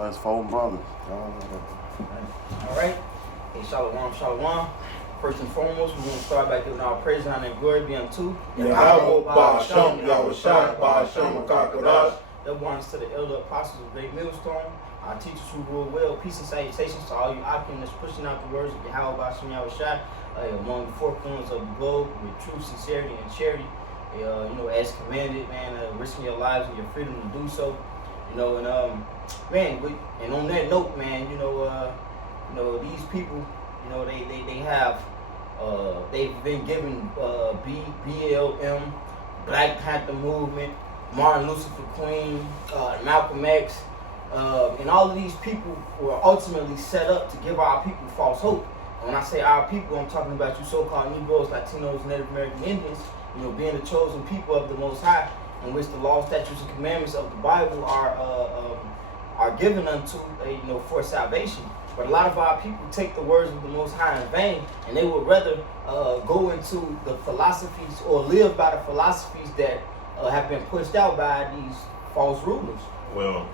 That's four brothers. All right. Hey, shalom, shalom. First and foremost, we want to start by giving our praise, honor, and glory be unto Yahweh, Ba'ashem, Yahushua, Ba'ashem, Kakadash. That belongs to the elder apostles of Great Millstone, our teachers who rule well. Peace and salutations to all you Akim that's pushing out the words of Yahweh, Ba'ashem, Yahushua, among the four corners of the globe with true sincerity and charity. As commanded, man, risking your lives and your freedom to do so. And and on that note, man, these people, they have, they've been given BLM, Black Panther Movement, Martin Luther King, Malcolm X, and all of these people were ultimately set up to give our people false hope. And when I say our people, I'm talking about you so-called Negroes, Latinos, Native American Indians, being the chosen people of the Most High, in which the law, statutes, and commandments of the Bible are given unto, for salvation. But a lot of our people take the words of the Most High in vain, and they would rather go into the philosophies or live by the philosophies that have been pushed out by these false rulers. Well,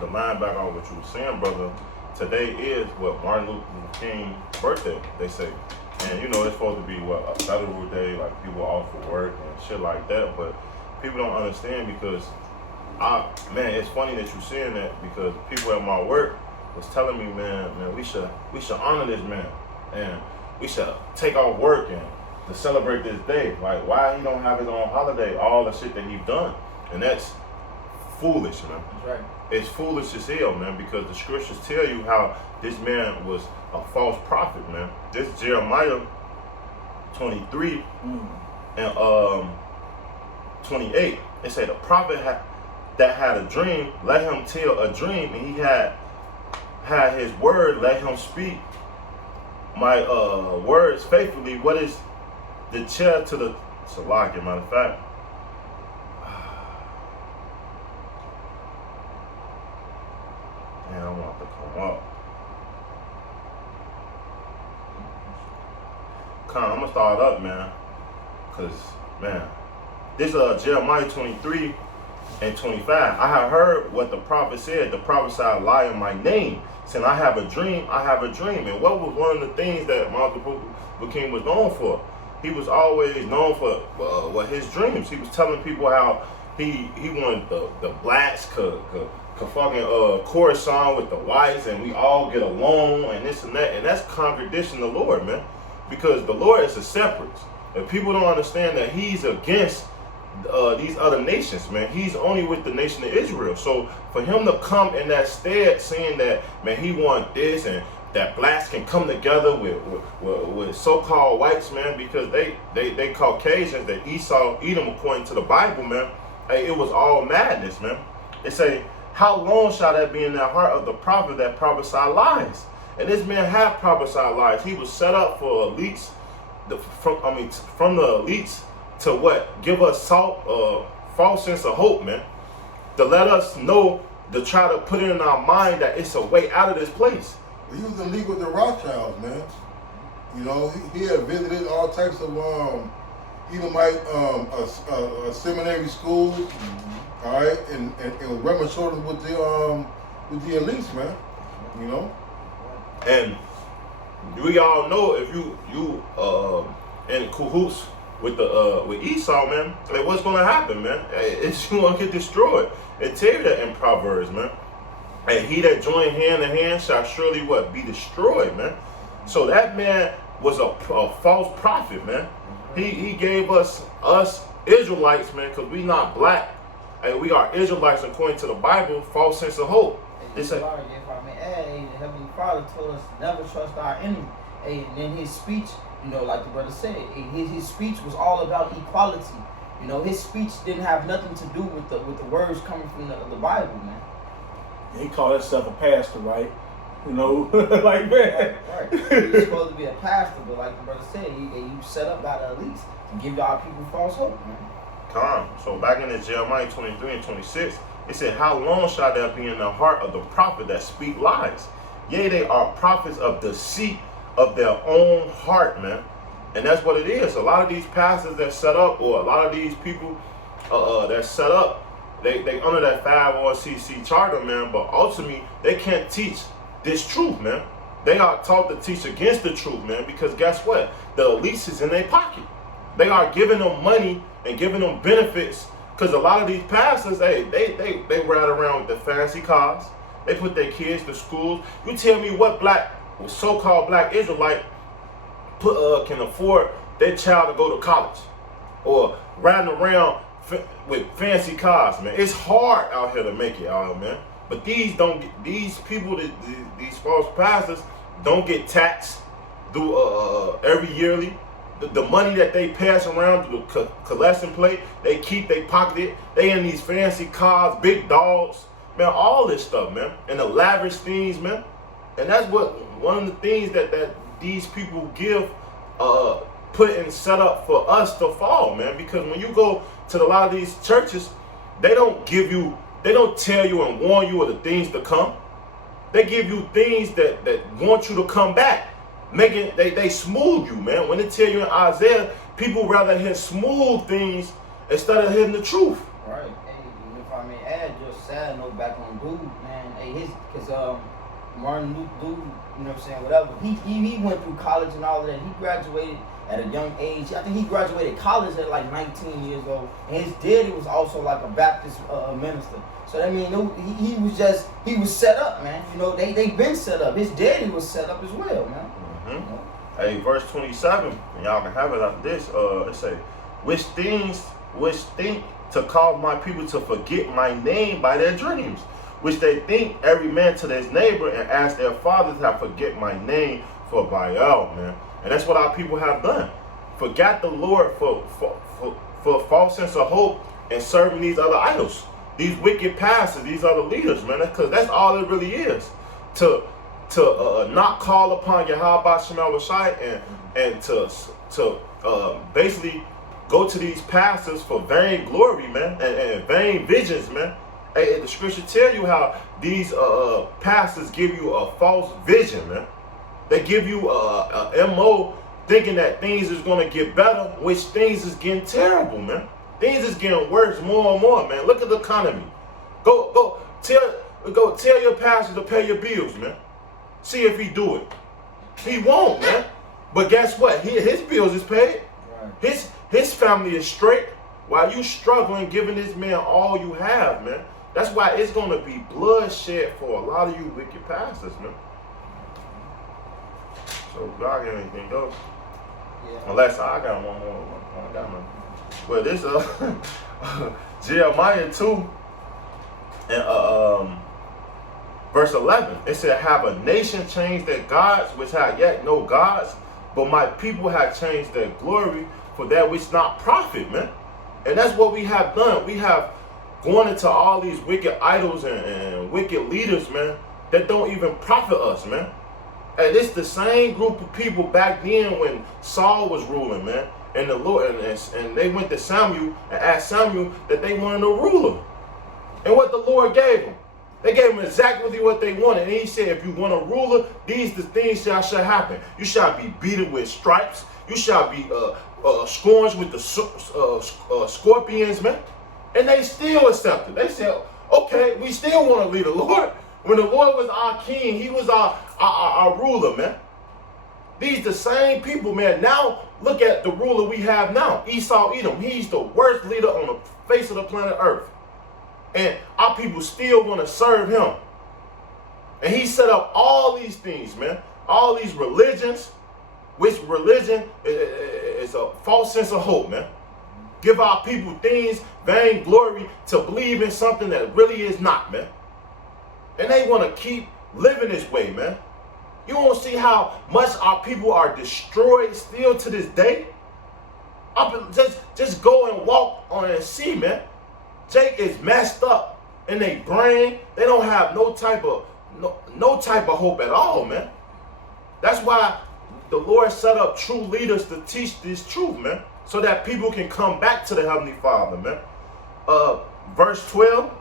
to line back on what you were saying, brother, today is Martin Luther King's birthday, they say. And it's supposed to be a federal day, like people off for work and shit like that, but people don't understand because it's funny that you're saying that because people at my work was telling me, man, we should honor this man and we should take off work and to celebrate this day. Like, why he don't have his own holiday, all the shit that he's done. And that's foolish, man. That's right. It's foolish as hell, man, because the scriptures tell you how this man was a false prophet, man. This Jeremiah 23 and 28. It said a prophet that had a dream, let him tell a dream, and he had his word, let him speak my words faithfully. What is the chair to the Salaki, matter of fact? Man, I want to come up. I'm gonna start up, man. Cause, man, this Jeremiah 23 and 25. I have heard what the prophet said. The prophet said, I lie in my name, saying, I have a dream, I have a dream. And what was one of the things that Martin Luther King was known for? He was always known for his dreams. He was telling people how he wanted the blacks could fucking correspond with the whites and we all get along and this and that. And that's contradicting the Lord, man. Because the Lord is a separate. If people don't understand that he's against these other nations, man, he's only with the nation of Israel. So for him to come in that stead saying that, man, he want this and that blacks can come together with so-called whites, man, because they Caucasians, that Esau, Edom, according to the Bible, man, it was all madness, man. They say, how long shall that be in the heart of the prophet that prophesied lies? And this man had prophesied lies. He was set up for elites, from the elites to what? Give us false sense of hope, man. To let us know, to try to put it in our mind that it's a way out of this place. He was in league with the Rothschilds, man. He had visited all types of Edomite seminary schools, all right, and was rubbing shoulders with the elites, man. And we all know if you in cahoots with Esau, man, like what's gonna happen, man? It's you gonna get destroyed. It tells you that in Proverbs, man. And he that join hand in hand shall surely be destroyed, man. So that man was a false prophet, man. He gave us Israelites, man, because we not black, and we are Israelites according to the Bible, false sense of hope. If I may add, the Heavenly Father told us never trust our enemy. And then his speech, like the brother said, his speech was all about equality. His speech didn't have nothing to do with the words coming from the Bible, man. He called himself a pastor, right? Like, man. Right. He's supposed to be a pastor, but like the brother said, he set up by the elites to give our people false hope, man. So back in the Jeremiah 23 and 26, it said, how long shall that be in the heart of the prophet that speak lies? Yea, they are prophets of deceit of their own heart, man. And that's what it is. A lot of these pastors that set up, or a lot of these people that set up they under that 501c charter, man, but ultimately they can't teach this truth, man. They are taught to teach against the truth, man, because guess what? The elites is in their pocket. They are giving them money and giving them benefits, because a lot of these pastors, hey, they ride around with the fancy cars. They put their kids to schools. You tell me what so-called black Israelite can afford their child to go to college or riding around with fancy cars, man. It's hard out here to make it out, man. But these people, these false pastors, don't get taxed every yearly. The money that they pass around through the collection plate, they keep, they pocket it. They in these fancy cars, big dogs, man, all this stuff, man, and the lavish things, man. And that's one of the things that these people give, put and set up for us to fall, man. Because when you go to a lot of these churches, they don't tell you and warn you of the things to come. They give you things that want you to come back. They smooth you, man. When they tell you in Isaiah, people rather hear smooth things instead of hearing the truth. Right. Hey, if I may add, just side note back on dude, man. Hey, because Martin Luther dude, you know what I'm saying, whatever. He went through college and all of that. He graduated at a young age. I think he graduated college at like 19 years old. And his daddy was also like a Baptist minister. So I mean, he was set up, man. You know, they been set up. His daddy was set up as well, man. Mm-hmm. You know? Hey, verse 27, and y'all can have it after this. It say, which think to cause my people to forget my name by their dreams, which they think every man to his neighbor, and ask their fathers have forget my name for Baal, man. And that's what our people have done. Forgot the Lord for a false sense of hope and serving these other idols, these wicked pastors, these other leaders, man. Because that's all it really is. To not call upon Yahweh Shema Shai and to basically go to these pastors for vain glory, man, and vain visions, man. Hey, the scripture tell you how these pastors give you a false vision, man. They give you a MO thinking that things is going to get better, which things is getting terrible, man. Things is getting worse more and more, man. Look at the economy. Go tell your pastor to pay your bills, man. See if he do it. He won't, man. But guess what? His bills is paid. Right. His family is straight while you struggling giving this man all you have, man. That's why it's going to be bloodshed for a lot of you wicked pastors, man. So y'all got anything else? Yeah. Unless I got one more. I got one. Well, this Jeremiah 2 and verse 11. It said, have a nation changed their gods, which had yet no gods, but my people have changed their glory for that which not profit, man. And that's what we have done. We have gone into all these wicked idols and wicked leaders, man, that don't even profit us, man. And it's the same group of people back then when Saul was ruling, man. And the Lord and they went to Samuel and asked Samuel that they wanted a ruler. And what the Lord gave them. They gave them exactly what they wanted. And he said, if you want a ruler, these the things shall happen. You shall be beaten with stripes. You shall be scourged with the scorpions, man. And they still accepted. They said, okay, we still want to lead the Lord. When the Lord was our king, he was our ruler, man. These the same people, man. Now, look at the ruler we have now, Esau Edom. He's the worst leader on the face of the planet Earth. And our people still want to serve him. And he set up all these things, man. All these religions, which religion is a false sense of hope, man. Give our people things, vain glory, to believe in something that really is not, man. And they want to keep living this way, man. You don't see how much our people are destroyed still to this day? Just go and walk on and see, man. Jake is messed up in their brain. They don't have no type of hope at all, man. That's why the Lord set up true leaders to teach this truth, man, so that people can come back to the Heavenly Father, man. Verse 12,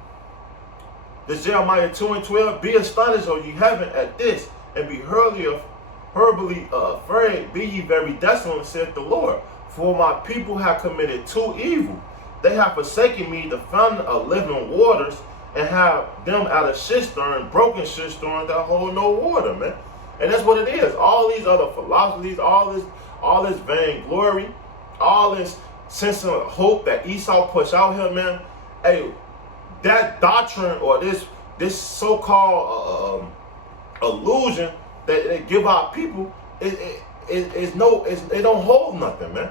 this Jeremiah 2 and 12, be astonished, O ye heaven, at this, and be horribly afraid, be ye very desolate, saith the Lord. For my people have committed two evil. They have forsaken me, the fountain of living waters, and have them out of cistern, broken cisterns that hold no water, man. And that's what it is. All these other philosophies, all this vainglory, all this sense of hope that Esau push out here, man. Hey, that doctrine or this so-called illusion that they give our people it don't hold nothing, man.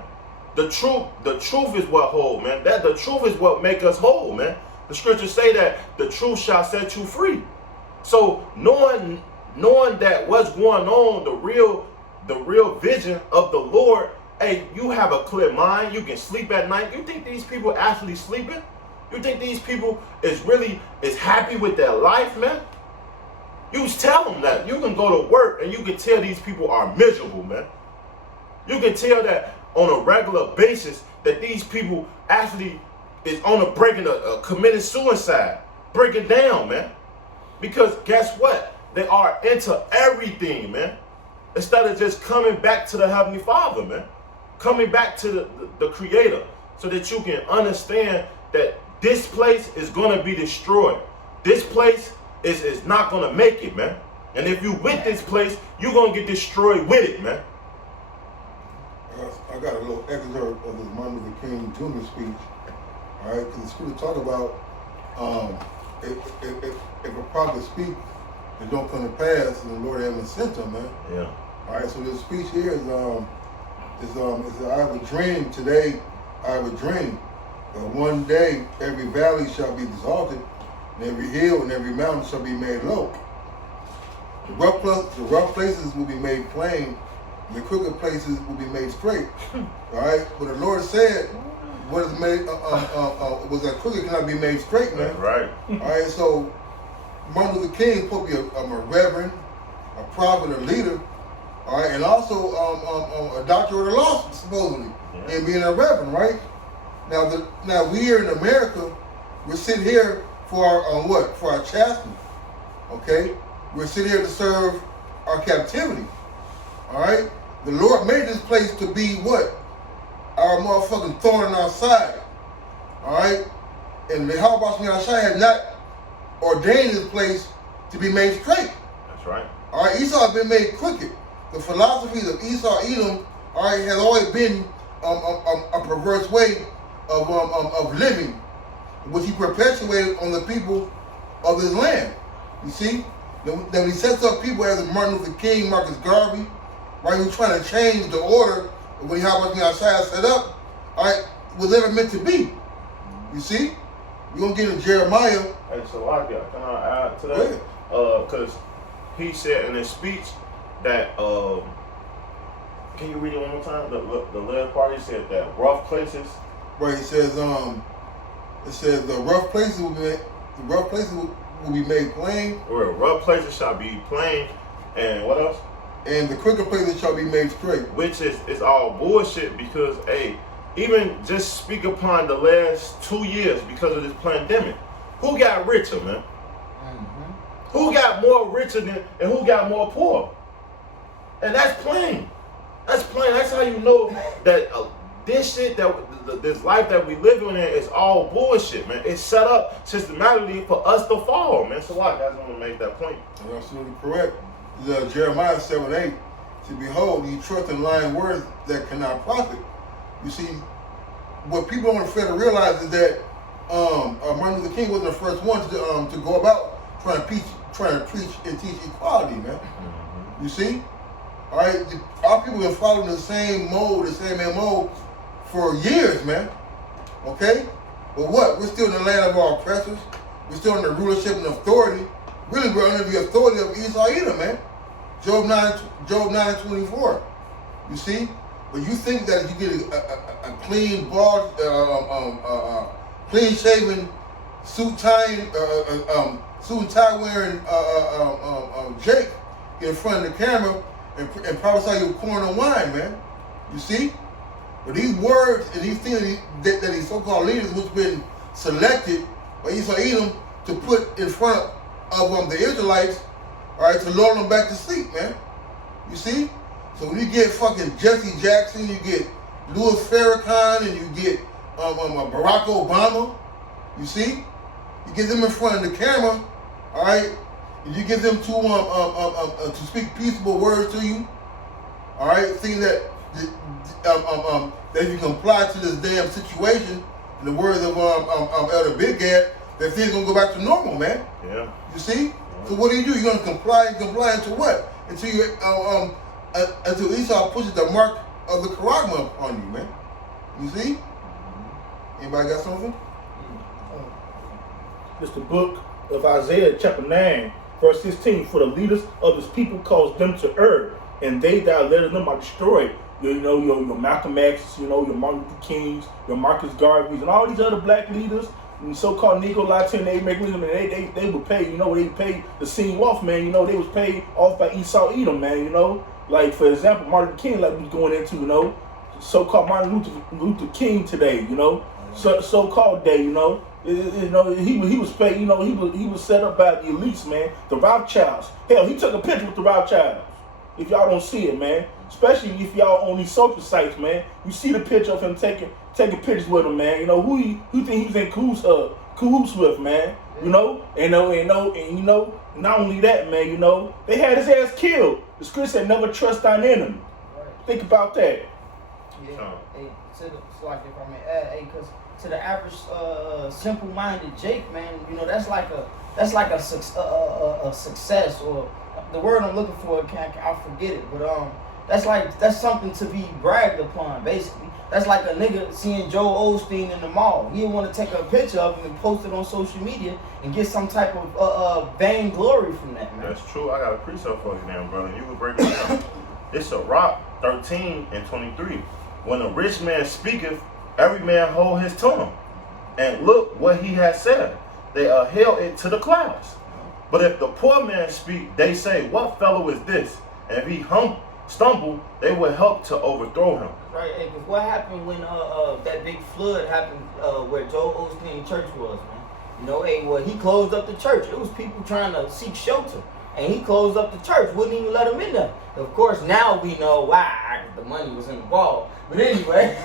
The truth is what hold, man. That the truth is what make us whole, man. The scriptures say that the truth shall set you free. So knowing that what's going on, the real vision of the Lord, hey, you have a clear mind. You can sleep at night. You think these people actually sleeping? You think these people is happy with their life, man? You tell them that. You can go to work and you can tell these people are miserable, man. You can tell that on a regular basis that these people actually is on the breaking committed suicide. Break it down, man. Because guess what? They are into everything, man. Instead of just coming back to the Heavenly Father, man. Coming back to the Creator, so that you can understand that this place is going to be destroyed. This place is not going to make it, man. And if you with this place, you're going to get destroyed with it, man. I got a little excerpt of this Martin Luther King Jr. speech, all right? Because the scripture talk about if a prophet speak, it don't come to pass, and the Lord haven't sent them, man. Yeah. All right. So this speech here is I have a dream today. I have a dream that one day every valley shall be exalted, and every hill and every mountain shall be made low. The rough places will be made plain, and the crooked places will be made straight. All right. But the Lord said, "What is made was that crooked cannot be made straight, man." That's right. All right. So Martin Luther King is supposed to be a reverend, a prophet, a leader. All right, and also a doctor of the law, supposedly, and being a reverend, right? Now we here in America, we're sitting here for our what? For our chastity, okay? We're sitting here to serve our captivity, all right? The Lord made this place to be what? Our motherfucking thorn in our side, all right? And the Yahweh had not ordained this place to be made straight. That's right. All right, Esau has been made crooked. The philosophies of Esau, Edom, all right, has always been a perverse way of living, which he perpetuated on the people of his land. You see, then he sets up people as Martin Luther King, Marcus Garvey, right, who's trying to change the order of what Yahweh set up. All right, was never meant to be. You see, we're gonna get in Jeremiah. Hey, so can I add to that? Because he said in his speech that can you read it one more time? The last part, he said that rough places. Right, it says the rough places will be made plain. Where rough places shall be plain, and what else? And the crooked places shall be made straight. Which is all bullshit, because hey, even just speak upon the last 2 years because of this pandemic. Who got richer, man? Mm-hmm. Who got more richer and who got more poor? And that's plain. That's plain. That's how you know that this shit, this life that we live in is all bullshit, man. It's set up systematically for us to fall, man. So I just want to make that point. You're absolutely correct. Jeremiah 7:8. See, behold, you trust in lying words that cannot profit. You see, what people don't fail to realize is that Martin Luther King wasn't the first one to go about trying to preach and teach equality, man. Mm-hmm. You see? All right, our people have been following the same mode, the same MO for years, man. Okay? But what? We're still in the land of our oppressors. We're still under rulership and authority. Really, we're under the authority of Esau Edom, man. Job 9:24. You see? But you think that if you get a clean, bald, clean-shaven, suit and tie wearing Jake in front of the camera and prophesy you corn and wine, man. You see? But these words and these things that these so-called leaders, which been selected by Esau Edom to put in front of the Israelites, all right, to lull them back to sleep, man. You see? So when you get fucking Jesse Jackson, you get Louis Farrakhan, and you get Barack Obama. You see, you get them in front of the camera, all right. And you get them to speak peaceable words to you, all right. Thinking that that if you comply to this damn situation, in the words of Elder Big Gad, that things gonna go back to normal, man. Yeah. You see? So what do? You're gonna comply into what? Until you until Esau pushes the mark of the charagma on you, man. You see? Anybody got something? It's the book of Isaiah, chapter 9, verse 16. For the leaders of his people caused them to err, and they that led them are destroyed. Your Malcolm X, your Martin Luther Kings, your Marcus Garveys, and all these other black leaders, and so-called Negro Latin, they make them, and they were paid, they paid the scene off, man. They was paid off by Esau Edom, man. Like for example, Martin Luther King, like we was going into, so-called Martin Luther King today, so-called day, he was paid, he was set up by the elites, man, the Rothschilds. Hell, he took a picture with the Rothschilds. If y'all don't see it, man, especially if y'all on these social sites, man, you see the picture of him taking pictures with him, man. Who think he was in cahoots with, man? And not only that, man, they had his ass killed. The script said, "Never trust thine enemy." Right. Think about that. Yeah. Hey, like if I may add, because to the average simple-minded Jake, man, that's like a success, or the word I'm looking for, I forget it, but that's something to be bragged upon, basically. That's like a nigga seeing Joel Osteen in the mall. He want to take a picture of him and post it on social media and get some type of vainglory from that, man. That's true. I got a precept for you now, brother. You would break it down. It's Sirach 13 and 23. When a rich man speaketh, every man hold his tongue. And look what he has said. They hail it to the clouds. But if the poor man speak, they say, what fellow is this? And if he stumble, they will help to overthrow him. Right, because what happened when that big flood happened where Joel Osteen church was, man? He closed up the church. It was people trying to seek shelter. And he closed up the church, wouldn't even let them in there. Of course, now we know why, the money was involved. But anyway,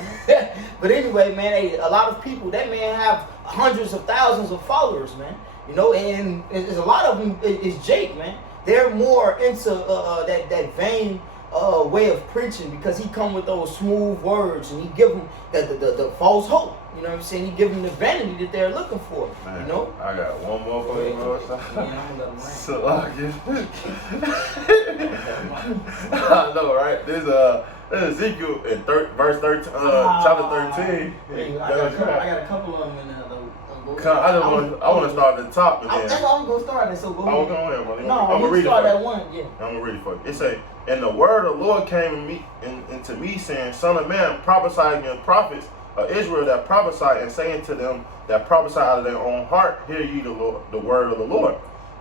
man, a lot of people, that man have hundreds of thousands of followers, man. And there's a lot of them is Jake, man. They're more into that vain way of preaching, because he come with those smooth words and he give them the false hope. You know what I'm saying? He give them the vanity that they're looking for. Man, I got one more for you, bro. So I know, right? There's Ezekiel in verse 13, chapter 13. I got a couple of them in there though. I want to start at the top. That's all I'm gonna start at. So go ahead. Go ahead, brother. No, I'm gonna read start it. At one. Yeah. I'm gonna read it for you. It say, "And the word of the Lord came into me, saying, Son of man, prophesy against prophets of Israel that prophesy, and saying to them that prophesy out of their own heart, hear ye the word of the Lord.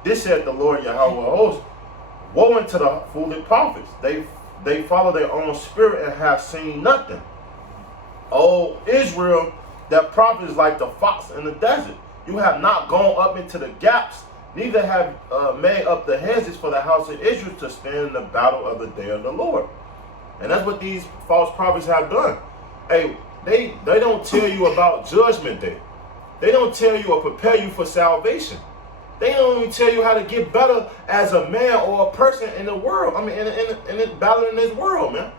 This said the Lord Yahweh of hosts, woe unto the foolish prophets. They follow their own spirit and have seen nothing. O Israel, that prophet is like the fox in the desert. You have not gone up into the gaps, neither have made up the hedges for the house of Israel to stand in the battle of the day of the Lord." And that's what these false prophets have done. Hey, they don't tell you about judgment day. They don't tell you or prepare you for salvation. They don't even tell you how to get better as a man or a person in the world. I mean, in the battle in this world, man.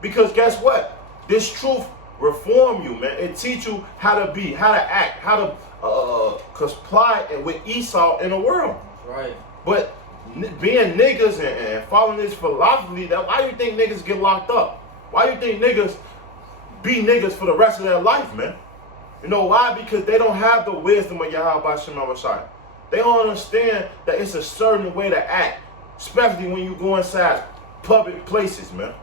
Because guess what? This truth reform you, man. It teach you how to be, how to act, how to comply with Esau in the world. That's right. But being niggas and following this philosophy, why do you think niggas get locked up? Why do you think niggas be niggas for the rest of their life, man? You know why? Because they don't have the wisdom of Yahweh Shem Shai. They don't understand that it's a certain way to act, especially when you go inside public places, man.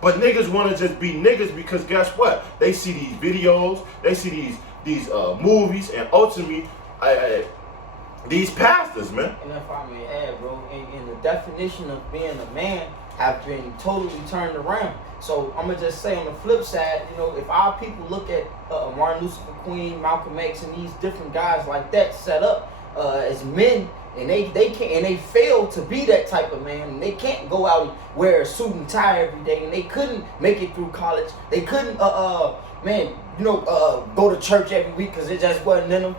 But niggas want to just be niggas because guess what? They see these videos, they see these movies, and ultimately these pastors, man. And if I may add, bro, in the definition of being a man have been totally turned around. So I'm gonna just say on the flip side, if our people look at Martin Luther King, Malcolm X, and these different guys like that set up as men And they can't, and they fail to be that type of man. And they can't go out and wear a suit and tie every day. And they couldn't make it through college. They couldn't, go to church every week because it just wasn't in them.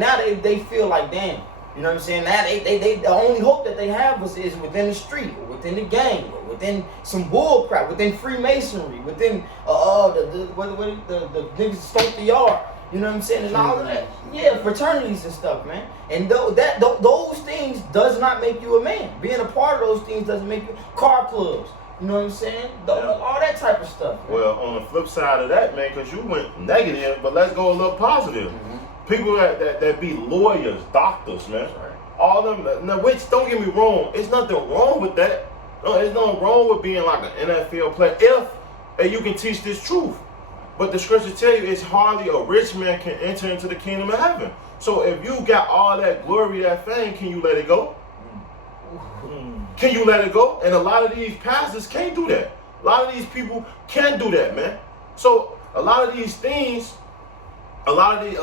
Now they feel like, damn. You know what I'm saying? Now they the only hope that they have is within the street, or within the gang, or within some bull crap, within Freemasonry, within the niggas stomp the yard. You know what I'm saying? And all of that. Yeah, fraternities and stuff, man. And those things does not make you a man. Being a part of those things doesn't make you car clubs. You know what I'm saying? All that type of stuff. Man. Well, on the flip side of that, man, because you went negative, but let's go a little positive. Mm-hmm. People that be lawyers, doctors, man. Right. All them. Now, which don't get me wrong, it's nothing wrong with that. No, there's nothing wrong with being like an NFL player if you can teach this truth. But the scriptures tell you it's hardly a rich man can enter into the kingdom of heaven. So if you got all that glory, that fame, can you let it go? Can you let it go? And a lot of these pastors can't do that. A lot of these people can't do that, man. So a lot of these things, a lot of the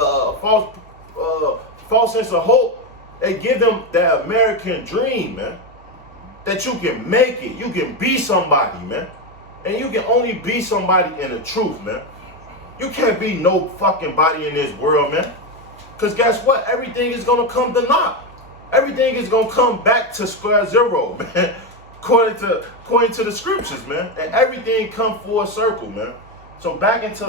false sense of hope, they give them that American dream, man. That you can make it, you can be somebody, man. And you can only be somebody in the truth, man. You can't be no fucking body in this world, man. Because guess what? Everything is going to come to naught. Everything is going to come back to square zero, man. According to the scriptures, man. And everything come full circle, man. So back into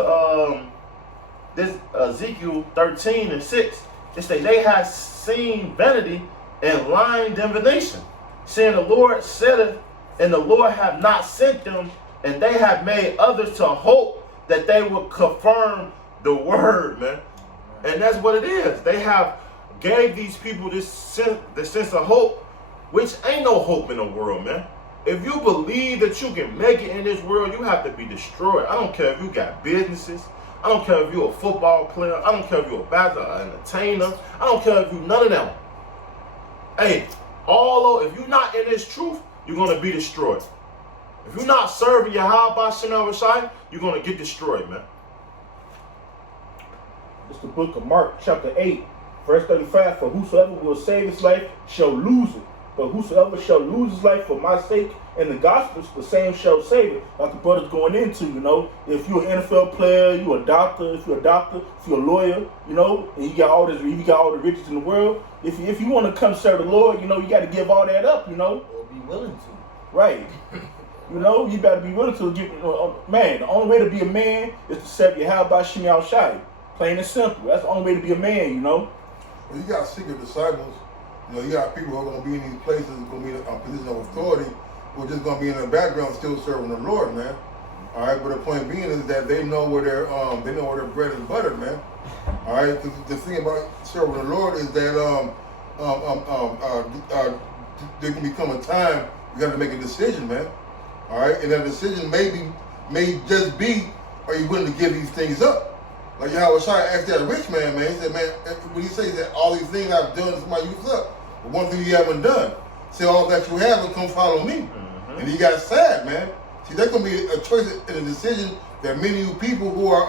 this Ezekiel 13:6, it says, they have seen vanity and lying divination, saying the Lord saith, and the Lord have not sent them, and they have made others to hope that they will confirm the word, man. And that's what it is. They have gave these people this sense of hope, which ain't no hope in the world, man. If you believe that you can make it in this world, you have to be destroyed. I don't care if you got businesses. I don't care if you're a football player. I don't care if you're a basketball, an entertainer. I don't care if you're none of them. Hey, if you're not in this truth, you're going to be destroyed. If you're not serving Yahweh Shem Shai, you're going to get destroyed, man. It's the book of Mark, chapter 8, verse 35. For whosoever will save his life shall lose it. But whosoever shall lose his life for my sake and the gospels, the same shall save it. Like the brother's going into, if you're an NFL player, you're a doctor, if you're a lawyer, and you got all the riches in the world. If you want to come serve the Lord, you got to give all that up, Or be willing to. Right. You better be willing to give, man, the only way to be a man is to serve Yahweh Shem Shai. Plain and simple. That's the only way to be a man, Well, you got secret disciples. You got people who are going to be in these places, going to be in a position of authority, who are just going to be in the background still serving the Lord, man. All right, but the point being is that they know where their bread is buttered, man. All right, the thing about serving the Lord is that there can become a time you got to make a decision, man. All right, and that decision may just be, are you willing to give these things up? Like Yahweh Shai asked that rich man, he said, man, when he says that all these things I've done is my youth up, but one thing you haven't done, say all that you have and come follow me. Mm-hmm. And he got sad, man. See, that's gonna be a choice and a decision that many of you people who are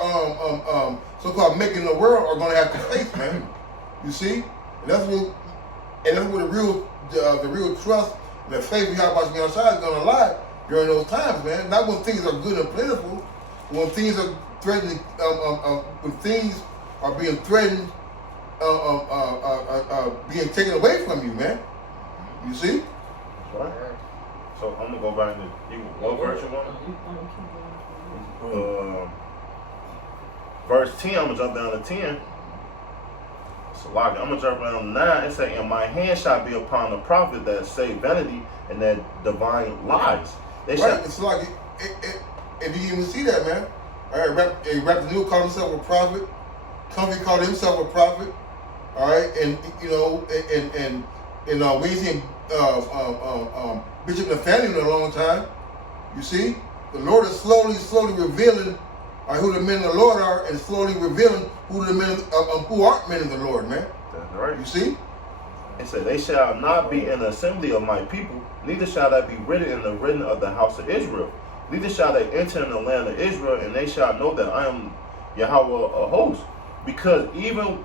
so-called making the world are gonna have to face, man. You see, and that's where the real trust and the faith in Yahweh Shai is gonna lie during those times, man. Not when things are good and plentiful, when things are threatening, when things are being threatened, being taken away from you, man. You see? Right. So I'm gonna go back to what verse you want? Verse 10. I'm gonna jump down to 10. So I'm gonna jump down to 9. It says, "And my hand shall be upon the prophet that say vanity and that divine lies." It's like and you even see that, man. All right, Rap the New called himself a prophet. Comfy called himself a prophet. All right, and we ain't seen Bishop Nathaniel in a long time. You see, the Lord is slowly revealing who the men of the Lord are, and slowly revealing who aren't men of the Lord, man. That's right. You see. It said, "They shall not be in the assembly of my people, neither shall that be written in the written of the house of Israel. Neither shall they enter in the land of Israel, and they shall know that I am Yahweh of hosts. Because even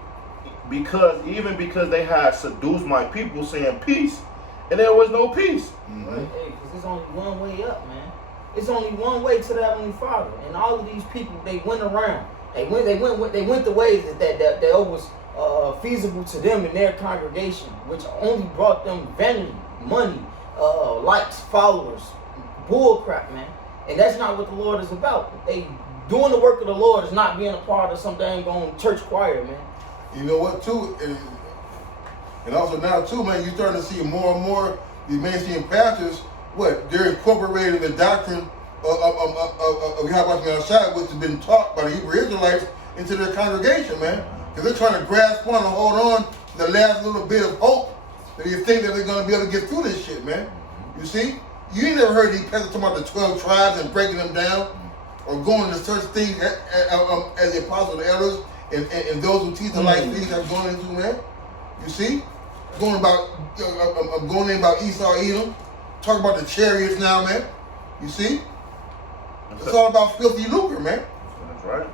because they had seduced my people, saying peace, and there was no peace. Right? Hey, because there's only one way up, man. It's only one way to the Heavenly Father. And all of these people, they went around. They went the ways that was feasible to them in their congregation, which only brought them vanity, money, likes, followers, bull crap, man. And that's not what the Lord is about. They doing the work of the Lord is not being a part of some dang on church choir, man. You know what, too? And also now, too, man, you're starting to see more and more these mainstream pastors, they're incorporating the doctrine of Yahweh outside, which has been taught by the Hebrew Israelites, into their congregation, man. Because they're trying to grasp on and hold on to the last little bit of hope that you think that they're going to be able to get through this shit, man. You see? You ain't never heard these pastors talking about the 12 tribes and breaking them down, or going to search things as the apostles and the elders and those who teach the like things have gone into, man. You see? Going in about Esau, Edom, talking about the chariots now, man. You see? It's all about filthy lucre, man. That's right.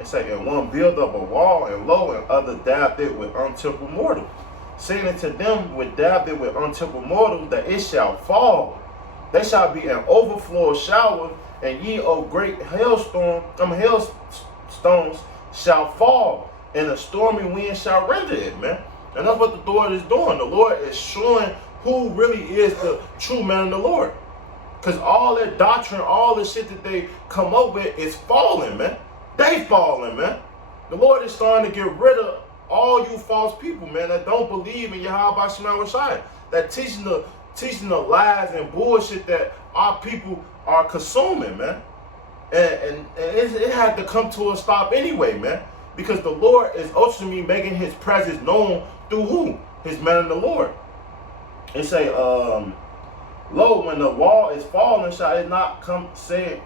It say, and one build up a wall, and lo, and other dabbed it with untempered mortar, saying unto them with dabbed it with untempered mortar, that it shall fall. They shall be an overflow shower, and ye of great hailstones shall fall, and a stormy wind shall render it, man. And that's what the Lord is doing. The Lord is showing who really is the true man of the Lord. Because all that doctrine, all the shit that they come up with is falling, man. They falling, man. The Lord is starting to get rid of all you false people, man, that don't believe in Yahweh Shema Shai, that teaching the lies and bullshit that our people are consuming, man. And it had to come to a stop anyway, man. Because the Lord is ultimately making his presence known through who? His man of the Lord. It say, lo, when the wall is fallen, shall it not come say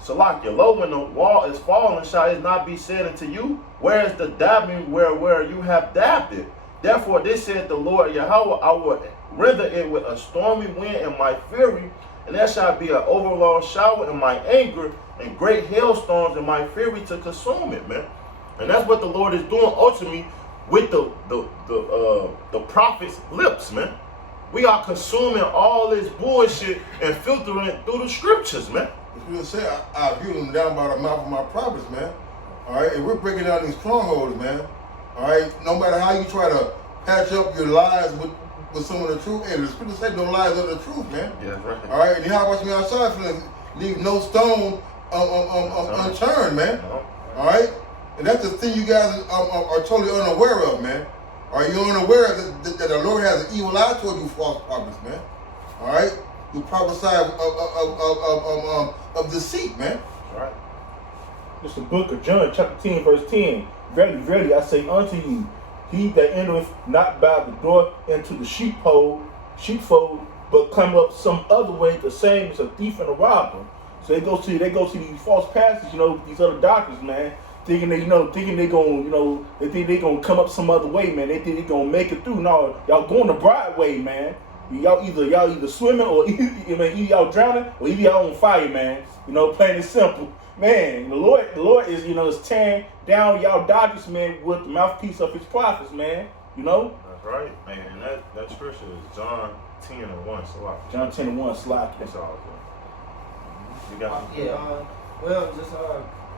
Salakia, lo, when the wall is fallen, shall it not be said unto you, where is the dabbing where you have dabbed it? Therefore this said the Lord Yahweh, I will render it with a stormy wind in my fury, and there shall be an overlong shower in my anger, and great hailstones in my fury to consume it, man. And that's what the Lord is doing ultimately with the prophet's lips, man. We are consuming all this bullshit and filtering it through the scriptures, man. As we say, I view them down by the mouth of my prophets, man. All right, and we're breaking down these strongholds, man. All right, no matter how you try to patch up your lies with some of the truth, and the scripture said no lies of the truth, man. Yeah, right. All right, and how about me outside for leave no stone unturned, man. All right, and that's the thing you guys are totally unaware of, man. Are you unaware that the Lord has an evil eye toward you false prophets, man? All right, you prophesy of deceit, man. All right. It's the book of John, chapter 10, verse 10. Verily, verily, I say unto you, he that entereth not by the door into the sheepfold, but come up some other way, the same is a thief and a robber. So they go to these false pastors, these other doctors, man, thinking they gonna come up some other way, man. They think they gonna make it through. No, y'all going the broad way, man. Y'all either swimming or either y'all drowning or either y'all on fire, man. Plain and simple. Man, the Lord is, is tearing down y'all doctors, man, with the mouthpiece of his prophets, man. That's right, man. And that scripture is John 10:1. So John 10:1. Slack. That's all good. You got well, just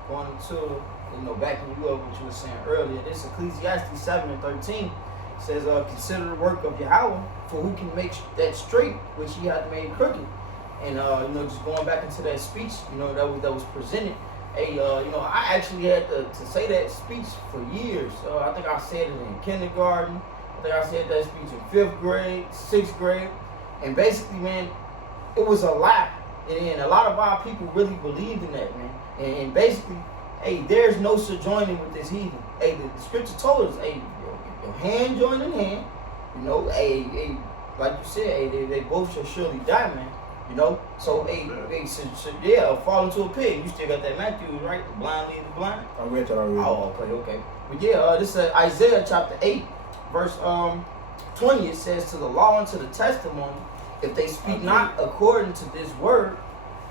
going to backing you up what you were saying earlier. This Ecclesiastes 7:13 says, consider the work of Yahweh, for who can make that straight which he hath made crooked. And just going back into that speech, that was presented. I actually had to say that speech for years. I think I said it in kindergarten. I think I said that speech in 5th grade, 6th grade, and basically, man, it was a lie. And a lot of our people really believed in that, man. And basically, hey, there's no sojourning with this heathen. Hey, the scripture told us, hey, your hand joined in hand. Like you said, hey, they both shall surely die, man. So fall into a pit. You still got that Matthew, right? The blind lead the blind. I read that already. Oh, okay. But this is Isaiah chapter 8, verse 20. It says, to the law and to the testimony, if they speak not according to this word,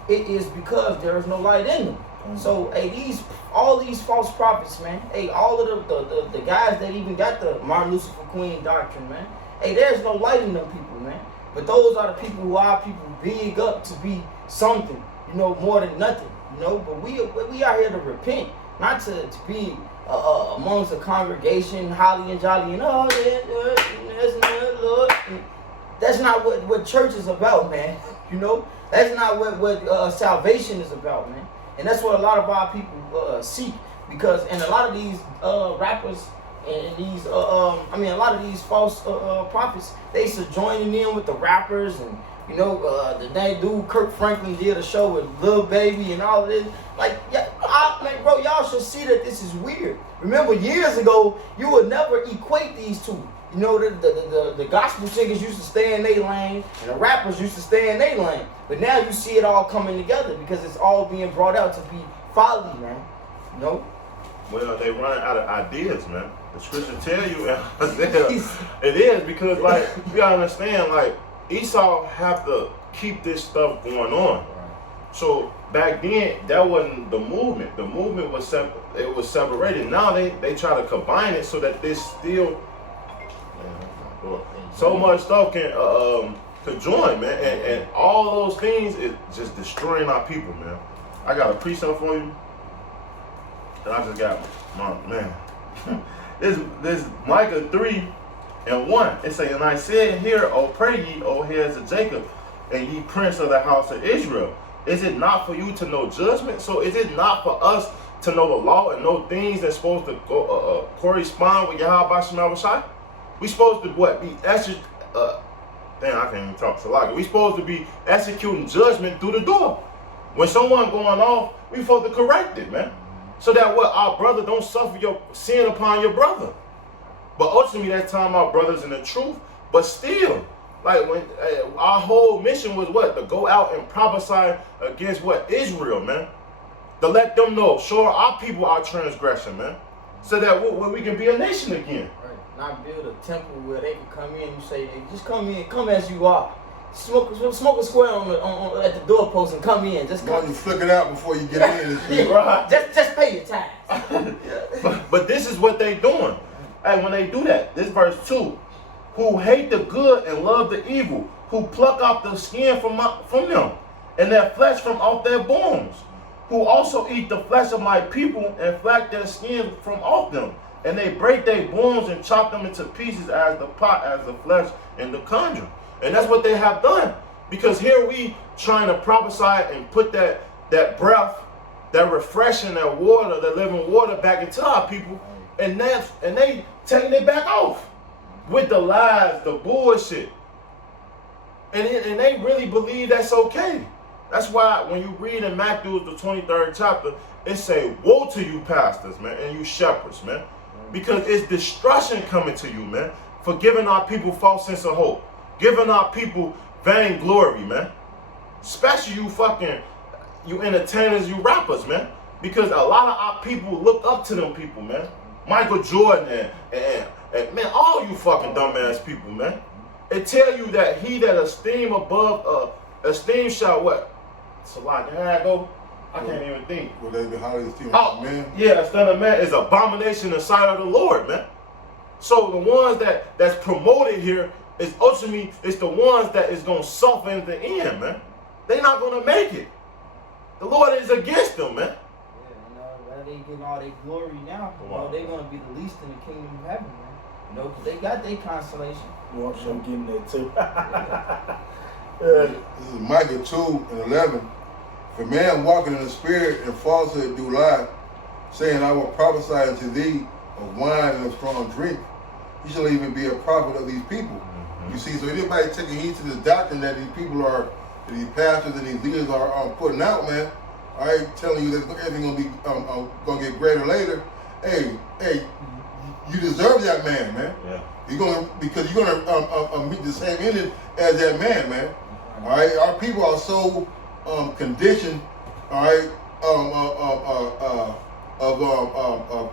it is because there is no light in them. So, hey, all these false prophets, man. Hey, all of the guys that even got the Martin Luther Queen doctrine, man. Hey, there's no light in them people, man. But those are the people who are people big up to be something, more than nothing, But we are here to repent, not to be amongst the congregation, holly and jolly, and Lord. That's not what church is about, man. That's not what salvation is about, man. And that's what a lot of our people seek, and a lot of these rappers and these, a lot of these false prophets, they used to joining in with the rappers, and the dude Kirk Franklin did a show with Lil Baby and all of this. Like, bro, y'all should see that this is weird. Remember, years ago, you would never equate these two. The gospel singers used to stay in their lane, and the rappers used to stay in their lane. But now you see it all coming together because it's all being brought out to be folly, man. Well, they run out of ideas, man. The scripture tell you, it is because, like, you gotta understand, like, Esau have to keep this stuff going on. So back then, that wasn't the movement. The movement was it was separated. Now they try to combine it so that this still. So much stuff can join, man, and all those things is just destroying our people, man. I got a precept for you, and I just got man. This Micah 3:1. It say, and I said, "Hear, O pray ye, O heirs of Jacob, and ye prince of the house of Israel. Is it not for you to know judgment? So is it not for us to know the law and know things that's supposed to go correspond with Yahweh Shai? We supposed to be I can't even talk to like it. We supposed to be executing judgment through the door. When someone going off, we supposed to correct it, man. So that our brother don't suffer your sin upon your brother. But ultimately, that time our brothers in the truth. But still, like when our whole mission was to go out and prophesy against Israel, man. To let them know, show our people our transgression, man. So that we can be a nation again. Not build a temple where they can come in and say, hey, just come in, come as you are. Smoke a square at the doorpost and come in. Just come. You flick it out before you get in. Right. Just pay your tithes. but this is what they doing. Hey, when they do that, this verse 2, who hate the good and love the evil, who pluck off the skin from them, and their flesh from off their bones, who also eat the flesh of my people and flack their skin from off them. And they break their bones and chop them into pieces as the flesh in the conjuring. And that's what they have done. Because here we trying to prophesy and put that breath, that refreshing, that water, that living water back into our people. And they taking it back off with the lies, the bullshit. And they really believe that's okay. That's why when you read in Matthew, the 23rd chapter, it say, woe to you pastors, man, and you shepherds, man. Because it's destruction coming to you, man, for giving our people false sense of hope, giving our people vainglory, man. Especially you entertainers, you rappers, man. Because a lot of our people look up to them people, man. Michael Jordan and man, all you fucking dumbass people, man. It tell you that he that esteem shall what? So like, here I go. I can't even think. Well, they be highly esteemed man. Yeah, esteemed of man is abomination in the sight of the Lord, man. So the ones that's promoted here is ultimately it's the ones that is gonna suffer in the end, man. They're not gonna make it. The Lord is against them, man. Yeah, they getting all their glory now. They're gonna be the least in the kingdom of heaven, man. Because they got their consolation. You want some getting there too. This is Micah 2:11. If a man walking in the spirit and falsehood do lie, saying, I will prophesy unto thee of wine and of strong drink, he shall even be a prophet of these people. Mm-hmm. You see, so anybody taking heed to this doctrine that these people that these pastors and these leaders are putting out, man, I ain't telling you that everything gonna get greater later. Hey, you deserve that man. Yeah. Because you're gonna meet the same ending as that man. All right, our people are so conditioned, all right,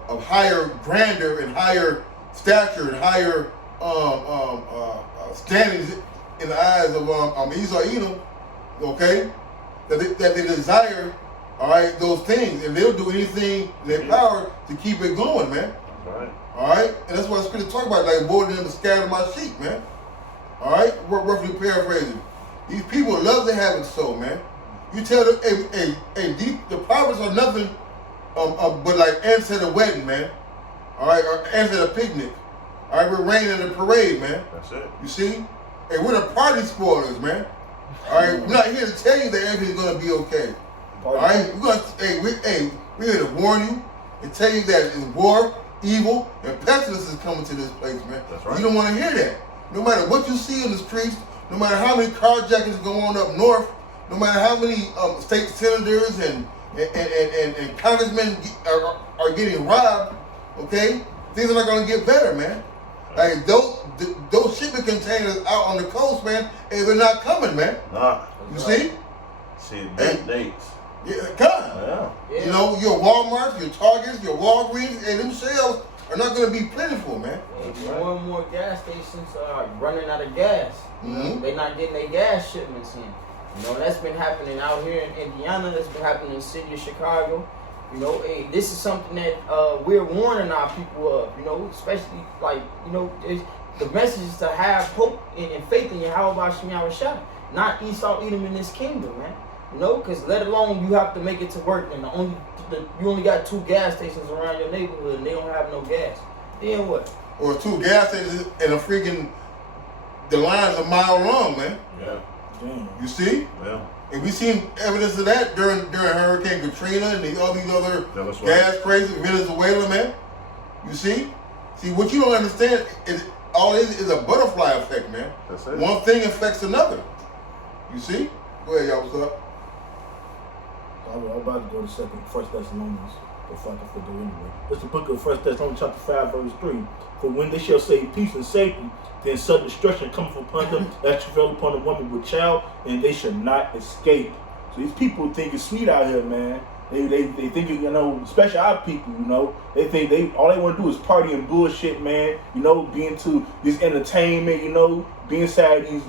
of higher grandeur and higher stature and higher standings in the eyes of Esau Edom, okay, that they desire all right, those things, and they'll do anything in their power to keep it going, man. Right. All right, and that's what the scripture talk about, like more than them to scatter my sheep, man. All right, roughly paraphrasing. These people love to have it so, man. You tell them, the prophets are nothing but like ants at a wedding, man. All right, or ants at a picnic. All right, we're raining at a parade, man. That's it. You see? Hey, we're the party spoilers, man. All right, we're not here to tell you that everything's gonna be okay. All right, we're here to warn you and tell you that it's war, evil, and pestilence is coming to this place, man. That's right. You don't want to hear that. No matter what you see in the streets, no matter how many carjackings go on up north, no matter how many state senators and congressmen are getting robbed, okay, things are not going to get better, man. Like those shipping containers out on the coast, man, they're not coming, man. Nah. You see? See, dates. Yeah, come. Yeah. You know, your Walmarts, your Targets, your Walgreens, and them shelves are not going to be plentiful, man. More and more gas stations are running out of gas. Mm-hmm. They're not getting their gas shipments in. You know, that's been happening out here in Indiana. That's been happening in the city of Chicago. You know, hey, this is something that we're warning our people of. You know, especially like, you know, the message is to have hope and faith in Yahweh Shem Yahushua, not Esau, Edom in this kingdom, man. You know, because let alone you have to make it to work, and you only got 2 gas stations around your neighborhood, and they don't have no gas. Then what? Or 2 gas stations and the line's a mile long, man. Yeah. Damn. You see? Yeah. And we seen evidence of that during Hurricane Katrina and all these other gas crises in Venezuela, man. You see? See, what you don't understand is all it is a butterfly effect, man. That's it. One thing affects another. You see? Go ahead, y'all. What's up? I'm about to go to First Thessalonians, if I can fit there anyway. It's the book of First Thessalonians chapter 5, verse 3. For when they shall say peace and safety, then sudden destruction cometh upon them that fell upon a woman with child, and they shall not escape. So these people think it's sweet out here, man. They think, you know, especially our people, you know, they think all they want to do is party and bullshit, man. You know, be into this entertainment, you know, be inside these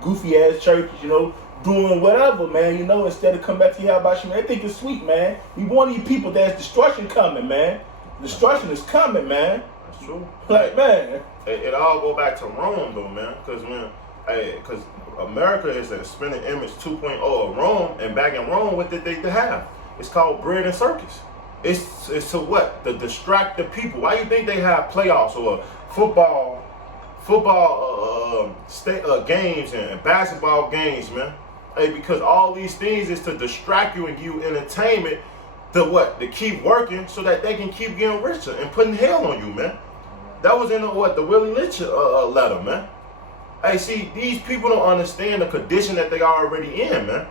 goofy ass churches, you know, doing whatever, man, you know, instead of come back to Yahweh Shem. They think it's sweet, man. We warn these people there's destruction coming, man. Destruction is coming, man. That's true. Like, man. It all go back to Rome, though, man. Because America is a spinning image 2.0 of Rome, and back in Rome, what did they have? It's called bread and circus. It's to what? To distract the people. Why you think they have playoffs or football games and basketball games, man? Hey, because all these things is to distract you and give you entertainment to what? To keep working so that they can keep getting richer and putting hell on you, man. That was in the Willie Lynch letter, man. Hey, see, these people don't understand the condition that they are already in, man.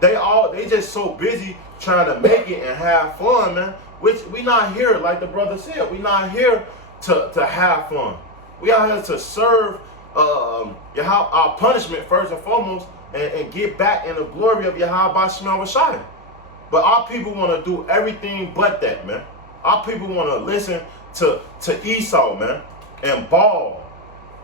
They just so busy trying to make it and have fun, man. Which we not here, like the brother said, we not here to have fun. We are here to serve our punishment first and foremost, and get back in the glory of Yahweh Shem Yahushua. But our people want to do everything but that, man. Our people want to listen to Esau, man, and ball.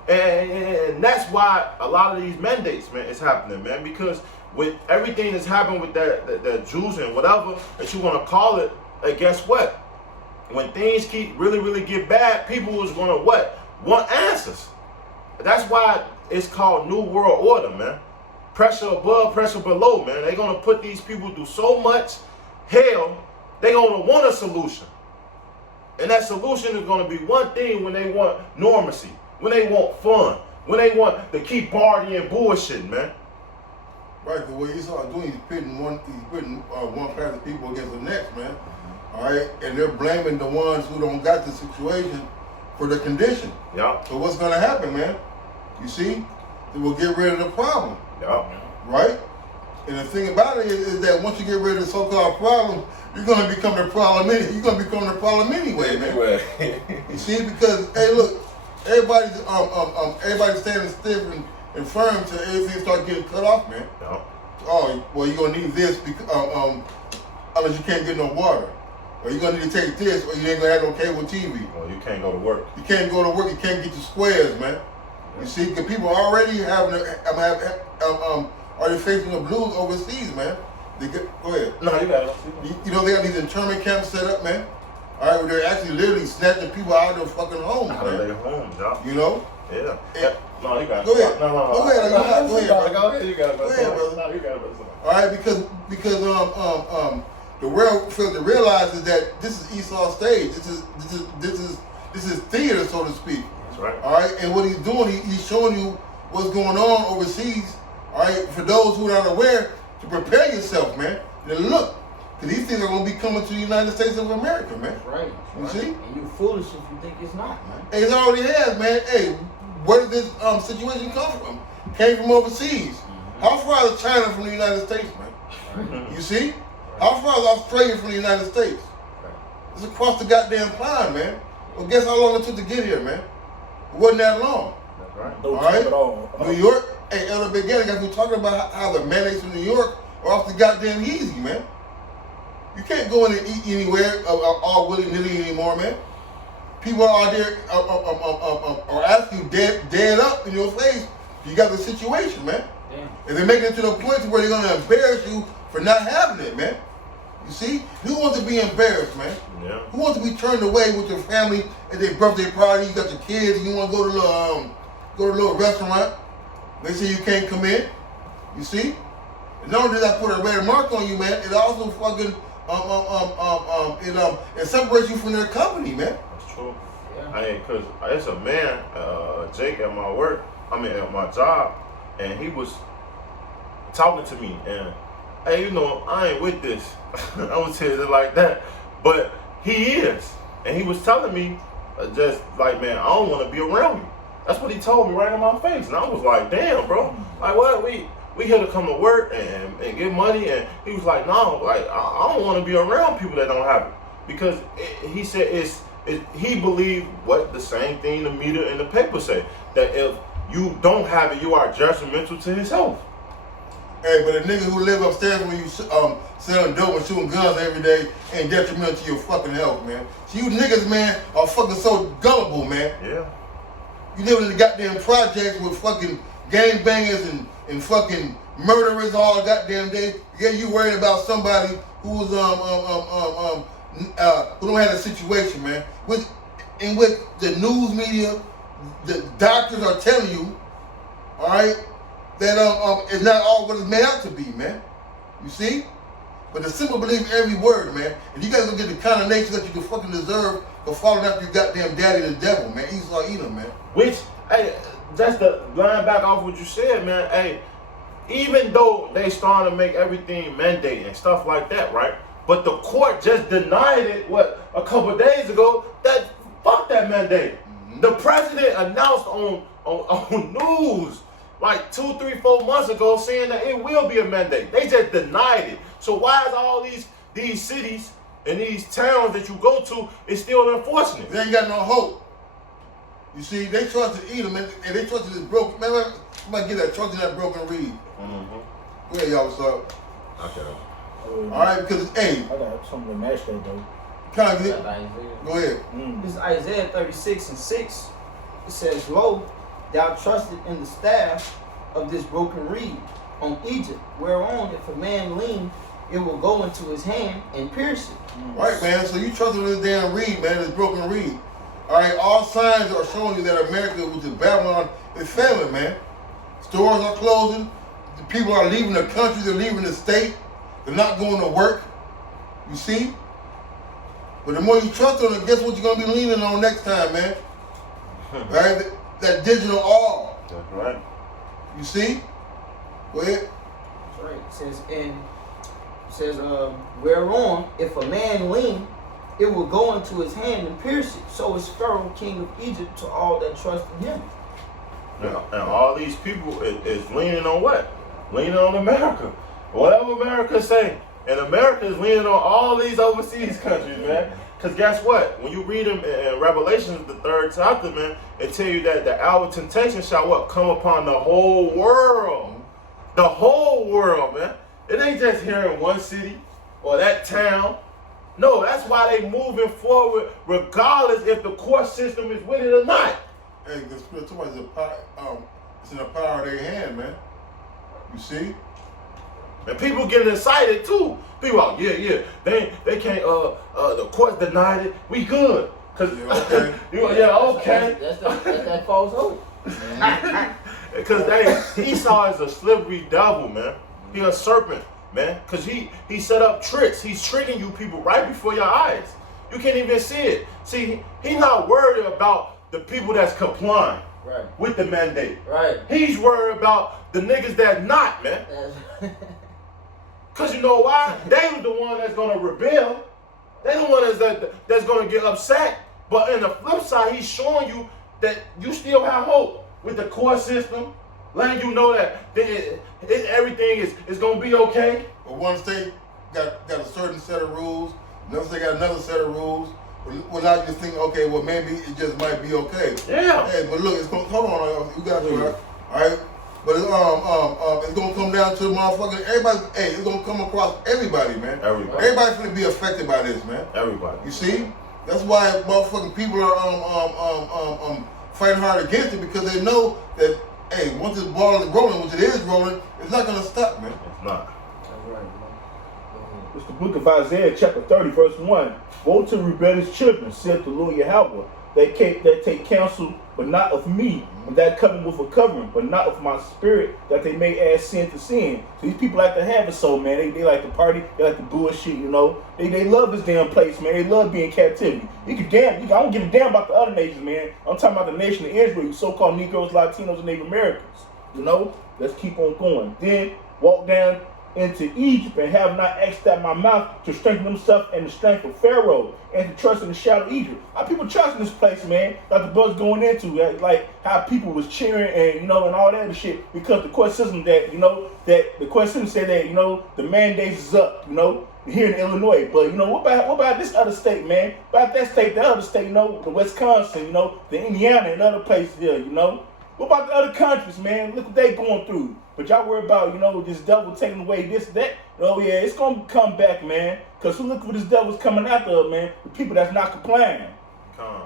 And that's why a lot of these mandates, man, is happening, man. Because with everything that's happened with the Jews and whatever that you want to call it, guess what? When things keep really get bad, people is going to what? Want answers. That's why it's called New World Order, man. Pressure above, pressure below, man. They're going to put these people through so much hell, they're going to want a solution. And that solution is going to be one thing: when they want normalcy, when they want fun, when they want to keep partying and bullshit, man. Right, the way Esau is doing, he's pitting one class of people against the next, man. All right, and they're blaming the ones who don't got the situation for the condition. Yeah. So what's going to happen, man? You see, they will get rid of the problem. Yeah. Right? And the thing about it is that once you get rid of the so-called problem, you're going to become the problem. You're going to become the problem anyway, man. You see, because hey, look, everybody's standing stiff and firm till everything start getting cut off, man. Yeah. Oh, well, you're gonna need this because unless you can't get no water, or you're gonna need to take this, or you ain't gonna have no cable TV. Well, you can't go to work. You can't go to work. You can't get your squares, man. You see, because people already are they facing the blues overseas, man. Go ahead. No, you got it. You know they got these internment camps set up, man. All right, where they're actually literally snatching people out of their fucking homes, Out of man. their homes, y'all. You know? Yeah. And- No, you got it. Go ahead. No. Go ahead. Go ahead. Go ahead. You got it. Go ahead, brother. No, you got it. All right, because the world fails to realize is that this is Esau's stage. This is theater, so to speak. That's right. All right, and what he's doing, he's showing you what's going on overseas. All right, for those who are not aware, to prepare yourself, man. Then look, because these things are going to be coming to the United States of America, man. That's right. You That's right. see? And you foolish if you think it's not, man. And it already has, man. Hey, where did this situation come from? Came from overseas. How far is China from the United States, man? You see? How far is Australia from the United States? It's across the goddamn pond, man. Well, guess how long it took to get here, man? It wasn't that long. That's right. No All time right? at all. New York, hey, Elder Big Gang, guys, we're talking about how the mayonnaise from New York are off the goddamn easy, man. You can't go in and eat anywhere all willy-nilly anymore, man. People out there are asking you dead up in your face. You got the situation, man. Damn. And they're making it to the point to where they're gonna embarrass you for not having it, man. You see? Who wants to be embarrassed, man? Yeah. Who wants to be turned away with your family at their birthday party? You got your kids, and you want to go to a little restaurant. They say you can't come in. You see? And not only does that put a red mark on you, man, it also fucking it separates you from their company, man. That's true. Yeah. I mean, cause it's a man, Jake at my work. I mean, at my job, and he was talking to me, and hey, you know, I ain't with this. I would say it like that, but he is, and he was telling me, just like, man, I don't want to be around you. That's what he told me right in my face, and I was like, damn, bro, like what we here to come to work and get money, and he was like, no, like I don't want to be around people that don't have it, because he said he believed what the same thing the media and the paper say, that if you don't have it, you are judgmental to his health. Hey, but a nigga who live upstairs when you selling dope and shooting guns every day ain't detrimental to your fucking health, man. So you niggas, man, are fucking so gullible, man. Yeah. You live in the goddamn projects with fucking gangbangers and fucking murderers all goddamn day. Yeah, you worried about somebody who's who don't have a situation, man. With the news media, the doctors are telling you, all right, that it's not all what it's made out to be, man. You see? But the simple believe every word, man. And you guys don't get the kind of nature that you can fucking deserve for following after your goddamn daddy the devil, man. Esau Edom, man. Which, hey, just to line back off what you said, man, hey, even though they starting to make everything mandate and stuff like that, right? But the court just denied it, a couple of days ago, that fuck that mandate. Mm-hmm. The president announced on news like 2, 3, 4 months ago saying that it will be a mandate. They just denied it. So why is all these cities and these towns that you go to is still enforcing it? They ain't got no hope. You see, they trusted Edom and they trusted this broken, man, somebody get that trust in that broken reed. Mm-hmm. Go ahead, y'all, what's up? Okay. All right, because, hey, I got something to match that though. kind of That's get, Isaiah. go ahead. This is Isaiah 36:6. It says, "Lo, thou trusted in the staff of this broken reed on Egypt, whereon if a man lean, it will go into his hand and pierce it." All right, man, so you trusted in this damn reed, man, this broken reed. All right, all signs are showing you that America, which is Babylon, is failing, man. Stores are closing. The people are leaving the country. They're leaving the state. They're not going to work. You see? But the more you trust on it, guess what you're going to be leaning on next time, man? All right? That digital all. That's right. You see? Go ahead. That's right. It says, whereon if a man lean, it will go into his hand and pierce it. So is Pharaoh, king of Egypt, to all that trust in him. And all these people is leaning on what? Leaning on America. Whatever America say. And America is leaning on all these overseas countries, man. Because guess what? When you read them in Revelation, the 3rd chapter, man, it tell you that the hour of temptation shall what? Come upon the whole world. The whole world, man. It ain't just here in one city or that town. No, that's why they moving forward regardless if the court system is with it or not. Hey, the spiritual is a power, it's in the power of their hand, man. You see? And people getting excited too. People are, yeah, they can't, the court denied it. We good. Cause, okay. Okay. That's that false hope. Because Esau is a slippery devil, man. He a serpent, man. Because he set up tricks. He's tricking you people right before your eyes. You can't even see it. See, he's not worried about the people that's complying with the mandate. Right. He's worried about the niggas that not, man. Because you know why? They was the one that's going to rebel. They the one that's going to get upset. But in the flip side, he's showing you that you still have hope with the court system, letting you know that everything is going to be okay. But one state got a certain set of rules, another state got another set of rules. Well, now you think, okay, well, maybe it just might be okay. Yeah. Hey, but look, hold on, you got to, all right? But it's gonna come down to motherfucking everybody. Hey, it's gonna come across everybody, man. Everybody's gonna be affected by this, man. Everybody. You see, that's why motherfucking people are fighting hard against it, because they know that, hey, once this ball is rolling, which it is rolling, it's not gonna stop, man. It's not. That's right, man. It's the book of Isaiah, chapter 30, verse 1. Woe to rebellious children, saith the Lord Yahweh. They take counsel, but not of me, and that covenant with a covering, but not of my spirit, that they may add sin to sin. So these people like to have it so, man. They like to party, they like to bullshit, you know. They love this damn place, man. They love being in captivity. I don't give a damn about the other nations, man. I'm talking about the nation of Israel, you so-called Negroes, Latinos, and Native Americans. You know, let's keep on going. Then walk down into Egypt and have not asked at my mouth to strengthen themselves and the strength of Pharaoh and to trust in the shadow of Egypt. How people trust in this place, man? Like the buzz going into, like how people was cheering and, you know, and all that shit, because the court system that, you know, that the court system said that, you know, the mandate is up, you know, here in Illinois. But, you know, what about this other state, man? About that state, the other state, you know, the Wisconsin, you know, the Indiana and other places here, you know? What about the other countries, man? Look what they going through. But y'all worry about, you know, this devil taking away this, that. Oh, yeah, it's going to come back, man. Because look what this devil's coming after, man. The people that's not complying.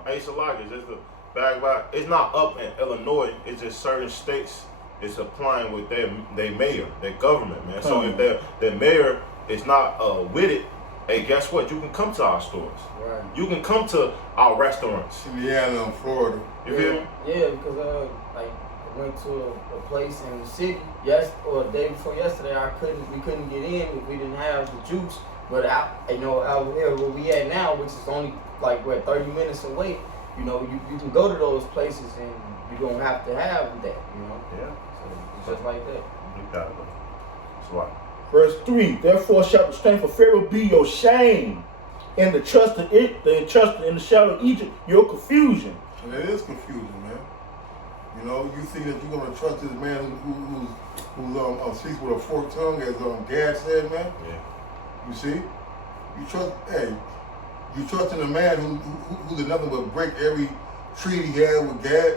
Hey, Salaka, just to back about, it's not up in Illinois. It's just certain states is applying with their mayor, their government, man. So if their mayor is not with it, hey, guess what? You can come to our stores. Right. You can come to our restaurants. Indiana and Florida. You feel me? Yeah, because like I went to a place in the city or the day before yesterday. We couldn't get in if we didn't have the juice. But out here where we at now, which is only like 30 minutes away, you know, you can go to those places and you don't have to have that, you know. Yeah. So it's just like that. You got it, bro. That's why. Verse 3, therefore shall the strength of Pharaoh be your shame, and the trust in the shadow of Egypt your confusion. And it is confusing, man. You know, you think that you're gonna trust this man who speaks with a forked tongue, as Gad said, man. Yeah. You see, you trust in a man who did nothing but break every treaty he had with Gad.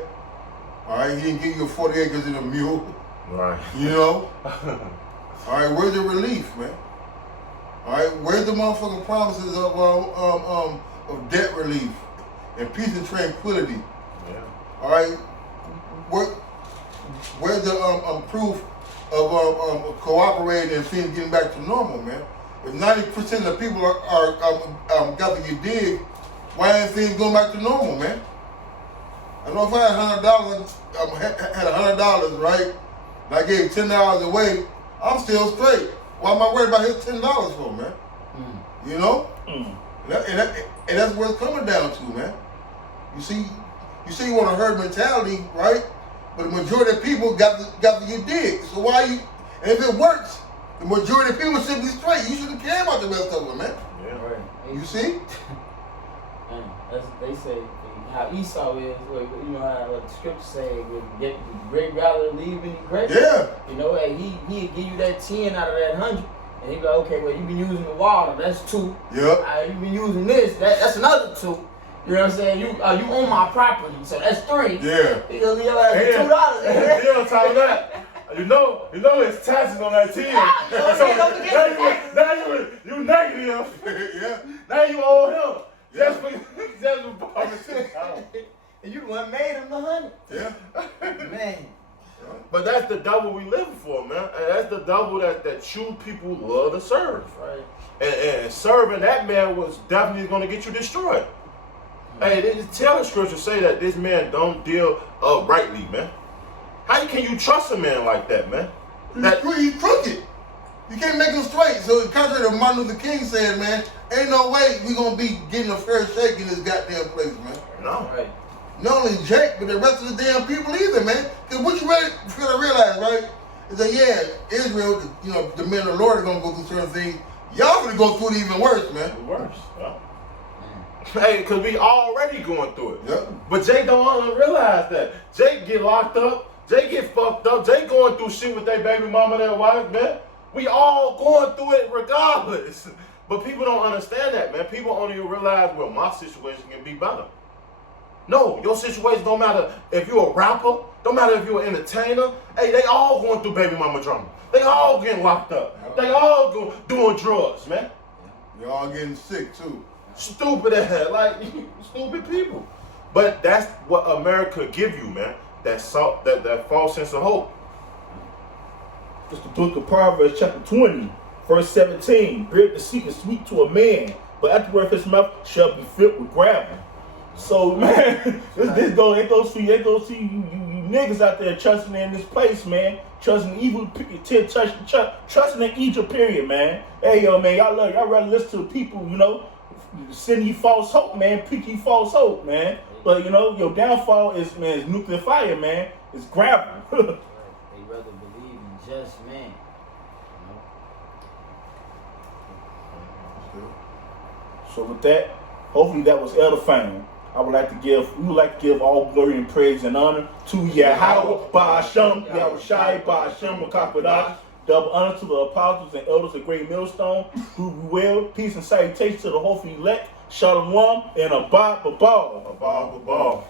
All right, he didn't give you 40 acres and a mule. Right. You know. All right, where's the relief, man? All right, where's the motherfucking promises of debt relief and peace and tranquility? Yeah. All right, where's the proof of cooperating and things getting back to normal, man? If 90% of the people are got the dig, why ain't things going back to normal, man? I know if I had $100, right, and I gave $10 away, I'm still straight. Why am I worried about his $10 for, man? You know? And that's what it's coming down to, man. You see you want a herd mentality, right? But the majority of people got the dig. So why you? And if it works, the majority of people should be straight. You shouldn't care about the rest of them, man. Yeah. Right. You see? And that's they say how Esau is. You know how the scripture say, "Get great rather leave than great." Yeah. You know, and he give you that 10 out of that 100, and he be like, okay, well you been using the water, that's 2. Yep. You been using this, that's another 2. You know what I'm saying? You own my property, so that's 3. Yeah. He goes, $2. Yeah, on top of that, you know it's taxes on that 10. Now you negative. Yeah. Now you owe him. Just for borrowing $10. And you the one made him the 100. Yeah. Man. But that's the double we living for, man. And that's the double that true people love to serve. Right. And serving that man was definitely going to get you destroyed. Hey, they just tell the scripture say that this man don't deal uprightly, man. How can you trust a man like that, man? He's crooked. You can't make him straight. So contrary to Martin Luther King said, man, ain't no way we gonna be getting a fair shake in this goddamn place, man. No. Right. Not only Jake, but the rest of the damn people either, man. Because what you really gotta realize, right, is that yeah, Israel, you know, the men of the Lord are gonna go through certain things. Y'all gonna go through it even worse, man. Worse. Yeah. Hey, because we already going through it. Yep. But Jake don't realize that. Jake get locked up. Jake get fucked up. Jake going through shit with their baby mama, their wife, man. We all going through it regardless. But people don't understand that, man. People only realize, well, my situation can be better. No, your situation don't matter if you're a rapper. Don't matter if you're an entertainer. Hey, they all going through baby mama drama. They all getting locked up. They all doing drugs, man. They're all getting sick, too. Stupid ass, like stupid people. But that's what America give you, man. That false sense of hope. It's the book of Proverbs, chapter 20, verse 17. Bread the seed is sweet to a man, but after the word of his mouth shall be filled with gravel. So, man, it goes to you niggas out there trusting in this place, man. Trusting evil, trusting in Egypt, period, man. Hey, yo, man, y'all rather listen to people, you know, send you false hope, man, preach you false hope, man. But, you know, your downfall is nuclear fire, man. It's gravel. They rather believe in just man. So with that, hopefully that was edifying. We would like to give all glory and praise and honor to Yahweh Ba'ashem, Yahushai Ba'ashem Makakwadash. Double honor to the apostles and elders of Great Millstone, who will. Peace and salutation to the hopeful elect, Shalom, and Abba Babal. Abba Babal.